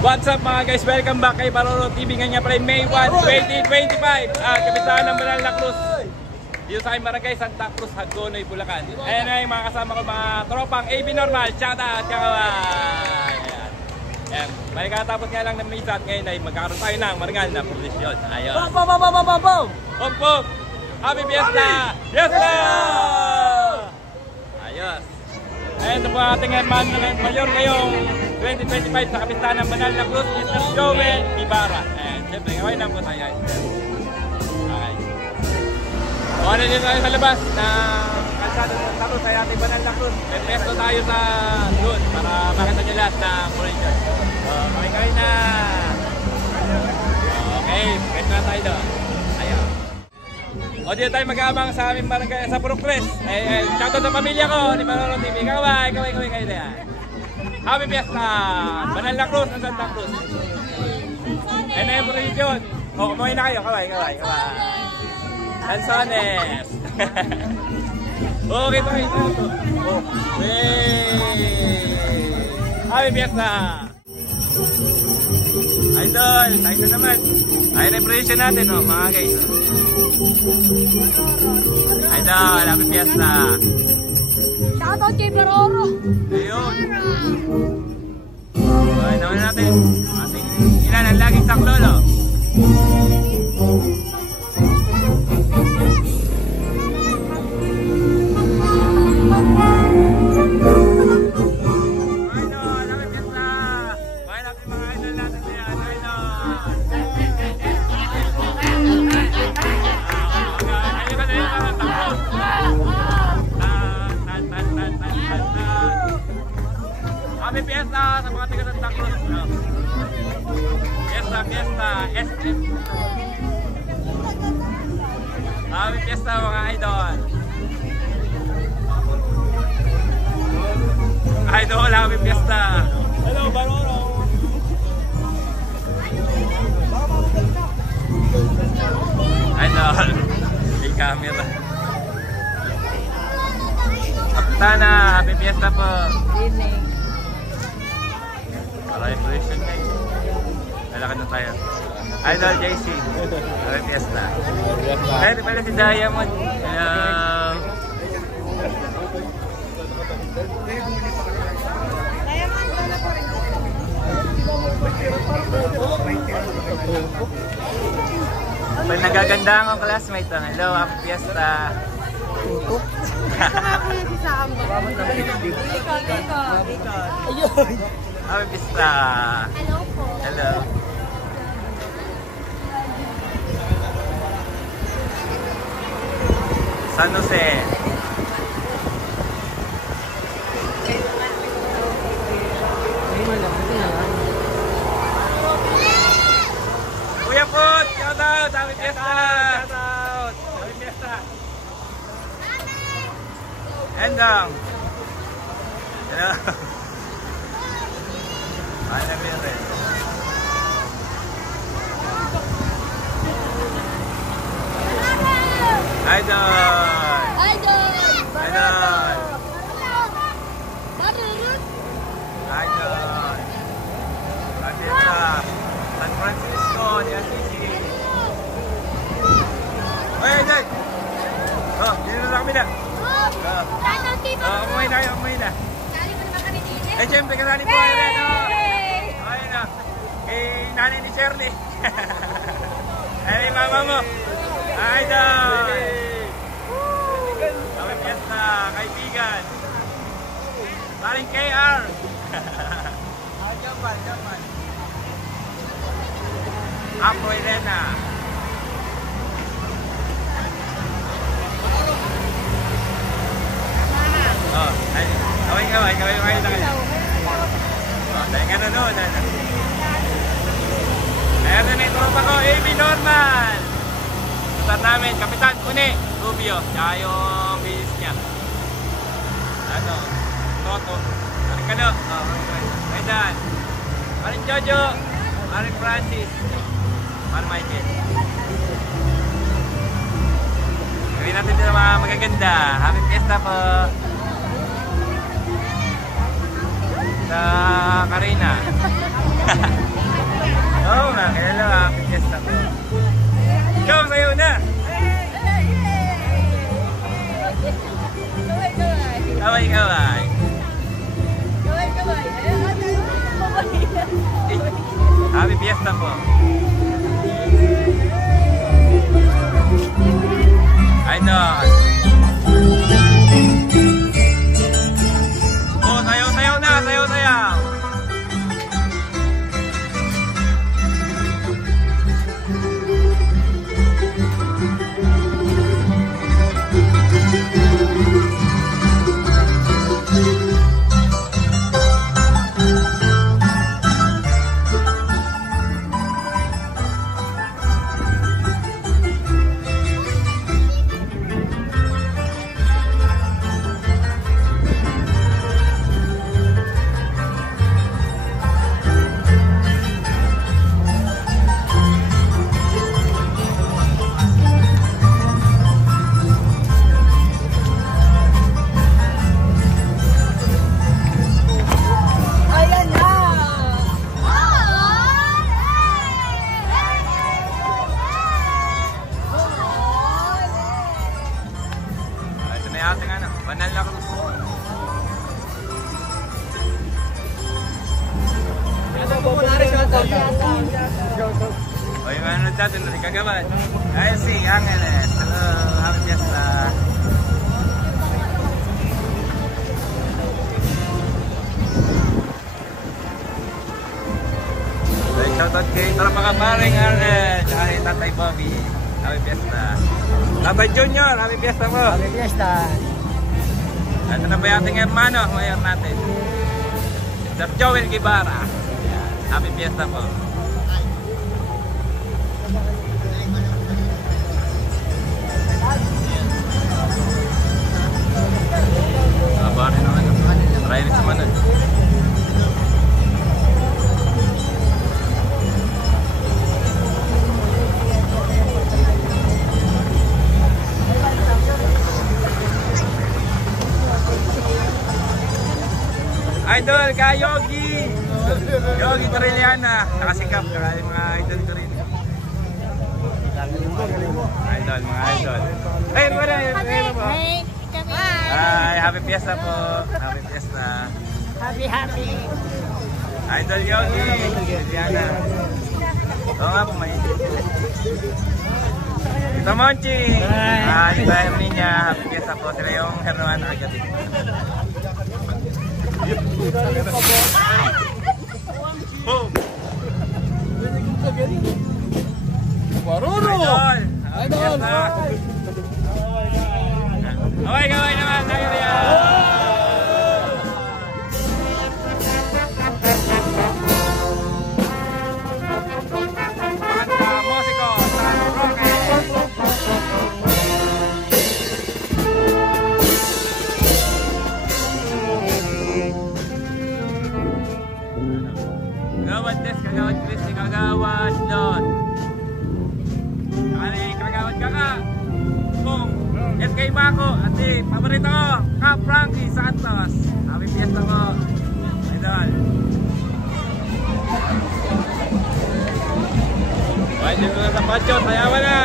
What's up mga guys? Welcome back kay Baroro TV. Ngayon pala May 1, 2025. Kapisahan ng Banal na Cruz. Dito sa aking barangay Santa Cruz, Hagonoy, Bulacan. Ayan na yung mga kasama ko, mga tropang AB Normal. Shoutout! Kakaway! Ayan. May katapos nga lang ng misa at ngayon ay magkakaroon tayo ng marangal na prosesyon. Ayos. Pom pom! Happy Fiesta! Yes sir! Ayos. Ayan po ating mayor ngayong 2025 sa kapistahan ng Banal na Cruz, Mr. Joel Ibarra. And siyempre, kaway lang po tayo. Okay. O ano din tayo sa labas ng kalsada ng Santa Cruz, ay ating Banal na Cruz. May pesto tayo sa doon para makita nyo lahat ng orange. Kaway na. Okay, pesto na tayo doon. Ayaw. O dito tayo mag-aabang sa aming barangay sa Purok-Tres. Shoutout sa pamilya ko ni Baroro TV. Kaway kayo na yan. Happy Fiesta! Banal na Cruz ng Santa Cruz. Ayan na yung provision. O, kumain na kayo. Kaway. Lanzones. Okay pa kayo. Happy Fiesta! Idol, tayo na naman. Ayan na yung provision natin, mga guys. Idol, Happy Fiesta! Shoutout kay Baroro. Ayun. Okay, naman natin. Ating ilan ang laging saklolo. Idol, Happy Fiesta! Bakit natin mga idol natin yan? Idol! Happy Fiesta sa mga taga Santa Cruz. Fiesta, SM. Happy Fiesta mga idol. Idol, Happy Fiesta. Hello, Baroro. Idol, may camera. Kapitana, Happy Fiesta po. Evening. Para impression guys. Lalakad na tayo. Idol JC. Happy Fiesta. Pwede pala si Diamond. Hello. Pag nagaganda akong classmate. Hello, Happy Fiesta. Happy Fiesta. Hello po. Hello. San Jose. Kuya Put, shoutout. Happy Fiesta. Happy Fiesta. Endong. Hello. Ay, nabiyari. Idol! Idol! Idol! Baroro! Idol! Fiesta! San Francisco, ni Assisi! Oy, Idol! Oh, dito na kami na! Shoutout kay Baroro! Umuwi na kayo, umuwi na! Dali mo naman kami dito. Siyempre, kasali po kayo rin, ayun na! Kay nanay ni Shirley! Ay, mama mo! Idol! Happy Fiesta, kaibigan! Paring KR! Japan! Apo Elena! Oh, ay, kaway na kayo. Oh, dahil nga nanood, ayan na yung tropa ko, AB Normal! Start namin, Kapitan Kune, Rubio, tsaka yung bilis niya. Ano, Toto, Maring Kano, Aidan, Maring Jojo, Maring Francis, Maring Michael. Gawin natin dito mga magaganda. Happy Fiesta po! Sa Karina. fiesta po. Idol. Oh, sayaw-sayaw na, sayaw-sayaw. Banal na Cruz. O yung ano natin, kagawan. Ay si Angeles. Hello, happy fiesta. Shoutout kay Tarapakaparing Arnel. Tsaka kay Tatay Bobby. Happy fiesta. Tatay Junior, happy fiesta mo. Happy fiesta. Ito na ba yung ating hermano, mayor natin? Sir Joel Guevara. Happy fiesta po. Aba rin naman. Try rin sa manod. Idol ka Yogi! Yogi Trilliana, nakasikap, kaya yung mga idol ko rin. Idol, mga idol. Ay, wala yun. Hi, happy fiesta po. Happy fiesta. Happy. Idol Yogi Trilliana. Oo nga po, may Tito Monchi! Hi, Tito Herminia. Happy fiesta po. Sila yung hermano agatin. Boom! Maruro! Idol! Okay, gawin naman! Tayo riyan! Pagkanta, musiko, San Roque! Kagawad Des, kagawad Christy, kagawad Don. Ano yung kagawad Kaka? Kung SK Mako, at si paborito ko, Ka Frankie Santos. Happy fiesta ko. Idol. Okay, dito na sa Pacho, sayawan na!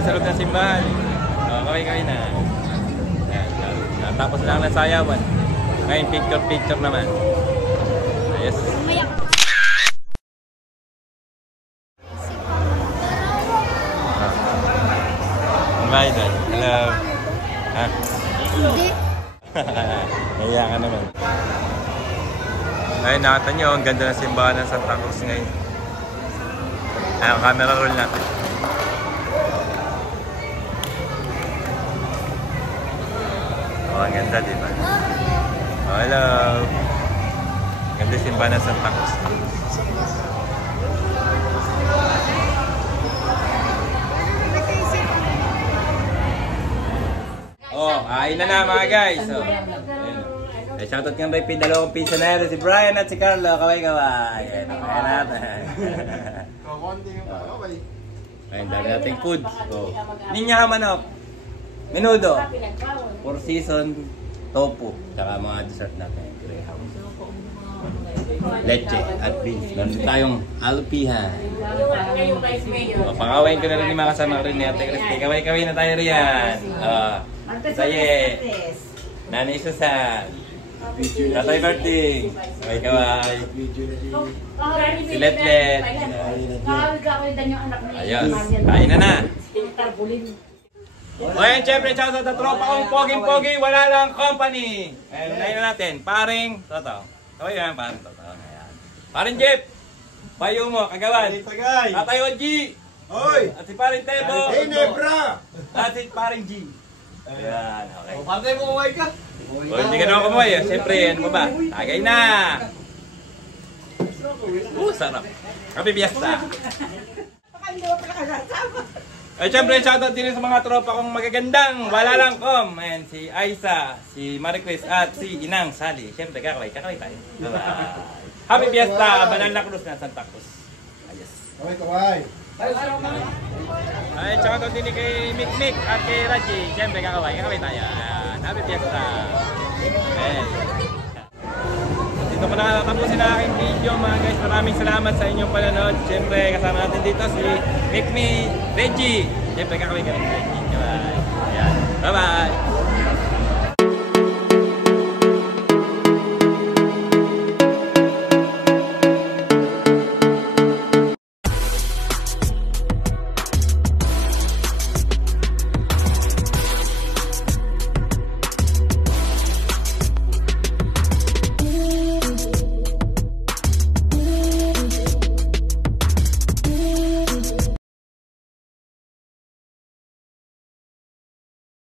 pala sa loob ng simbahan. Kaway-kaway na. Ayan. Tapos lang ng sayawan. Ngayon, picture-picture naman. Yes. Bye, Dad. Hello. Ha? Hindi. Kaya ka naman. Ayun, nakita nyo, ang ganda ng simbahan ng Santa Cruz ngayon. Ayun, camera roll natin. Oh, ang ganda, diba? Oh, hello. Ganda yung simbahan ng Santa Cruz. Oh, kain na mga guys. So, ayun. Shoutout nga ba yung dalawang pizza na yun. Si Brian at si Carlo. Kaway-kaway. Ayan, kaya natin. Kakonti yung kaway. Ayun, dami nating food. Oh. Ninya manok. Menudo. Four season. Tofu. Tsaka mga dessert natin. Leche at beans. Meron din tayong alpihan. Oh, pakawain ko na rin yung mga kasama ko rin ni Ate Christy. Kaway-kaway na tayo riyan. Saye. Nanay Susan. Tatay Berting. Kaway-kaway. Si Letlet. Ayos. Kain na. Ngayon, syempre, chow sa tropa kong poging-pogi, wala lang company. Ayun, ngayon na natin. Paring Toto. Kaway yan, paring Toto. Ayan. Paring Jeff. Bayo mo, kagawan. Tagay. Tatay Oji. Hoy. At si paring Tebo. Hey, Nebra. At si paring G. Ayan, okay. O, patay mo kaway ka. O, hindi ka naman kumuhay. Siyempre, ano ba ba? Tagay na. Sarap. Kape Fiesta. Ay, siyempre, shoutout din sa mga tropa kong magagandang wala lang kom. Ayan, si Aiza, si Maricris, at si Inang Sally. Siyempre, kakaway tayo. Happy Fiesta, Banal na Cruz na Santa Cruz. Ayos. Kaway, kaway. Ay, shoutout din kay Mikmik at kay Raji. Siyempre, kakaway tayo. Ayan, Happy Fiesta. Ayan. Dito ko na tapusin ang aking video mga guys. Maraming salamat sa inyong panonood. Siyempre, kasama natin dito si Mikmik, Reggie. Siyempre, kakaway Reggie. Ayan. Bye-bye.